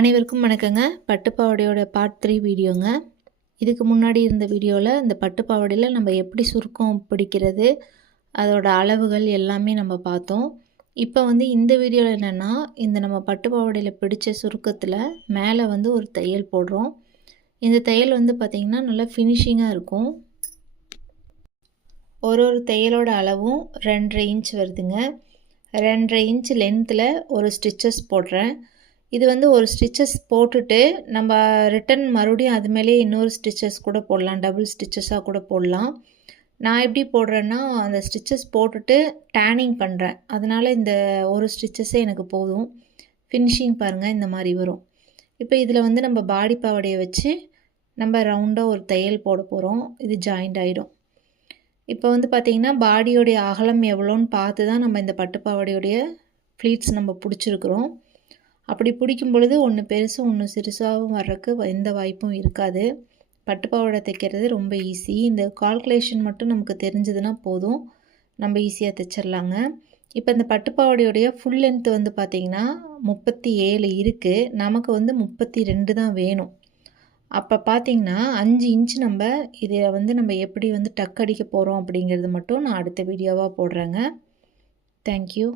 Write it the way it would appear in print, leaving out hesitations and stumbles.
அனைவருக்கும் வணக்கங்க. பட்டு பாவாடையோட பார்ட் 3 வீடியோங்க. இதுக்கு முன்னாடி இருந்த வீடியோவில் இந்த பட்டு பாவாடையில் நம்ம எப்படி சுருக்கம் பிடிக்கிறது, அதோட அளவுகள் எல்லாமே நம்ம பார்த்தோம். இப்போ இந்த வீடியோவில் என்னென்னா, இந்த நம்ம பட்டு பாவாடையில் பிடிச்ச சுருக்கத்தில் மேலே ஒரு தையல் போடுறோம். இந்த தையல் பார்த்திங்கன்னா நல்லா ஃபினிஷிங்காக இருக்கும். ஒரு தையலோட அளவும் 2.5 இன்ச் வருதுங்க. 2.5 இன்ச் லென்த்தில் ஒரு ஸ்டிச்சஸ் போடுறேன். இது ஒரு ஸ்டிச்சஸ் போட்டுட்டு நம்ம ரிட்டன் மறுபடியும் அது மேலேயே இன்னொரு ஸ்டிச்சஸ் கூட போடலாம், டபுள் ஸ்டிச்சஸாக கூட போடலாம். நான் எப்படி போடுறேன்னா, அந்த ஸ்டிச்சஸ் போட்டுட்டு டேனிங் பண்ணுறேன். அதனால் இந்த ஒரு ஸ்டிச்சஸே எனக்கு போதும். ஃபினிஷிங் பாருங்கள், இந்த மாதிரி வரும். இப்போ இதில் நம்ம பாடி பாவாடையை வச்சு நம்ம ரவுண்டாக ஒரு தையல் போட போகிறோம். இது ஜாயிண்ட் ஆகிடும். இப்போ பார்த்திங்கன்னா பாடியோடைய அகலம் எவ்வளோன்னு பார்த்து தான் நம்ம இந்த பட்டு பாவாடையோடைய ஃப்ளீட்ஸ் நம்ம பிடிச்சிருக்கிறோம். அப்படி பிடிக்கும் பொழுது ஒன்று பெருசு ஒன்று சிறுசாகவும் வர்றதுக்கு எந்த வாய்ப்பும் இருக்காது. பட்டு பாவாடை தைக்கிறது ரொம்ப ஈஸி. இந்த கால்குலேஷன் மட்டும் நமக்கு தெரிஞ்சதுன்னா போதும், நம்ம ஈஸியாக தைச்சிடலாங்க. இப்போ இந்த பட்டு பாவாடையோடைய ஃபுல் லென்த் பார்த்திங்கன்னா 37 இருக்குது. நமக்கு 32 தான் வேணும். அப்போ பார்த்திங்கன்னா 5 இன்ச் நம்ம இதை நம்ம எப்படி டக் அடிக்க போகிறோம் அப்படிங்கிறது மட்டும் நான் அடுத்த வீடியோவாக போடுறேங்க. தேங்க்யூ.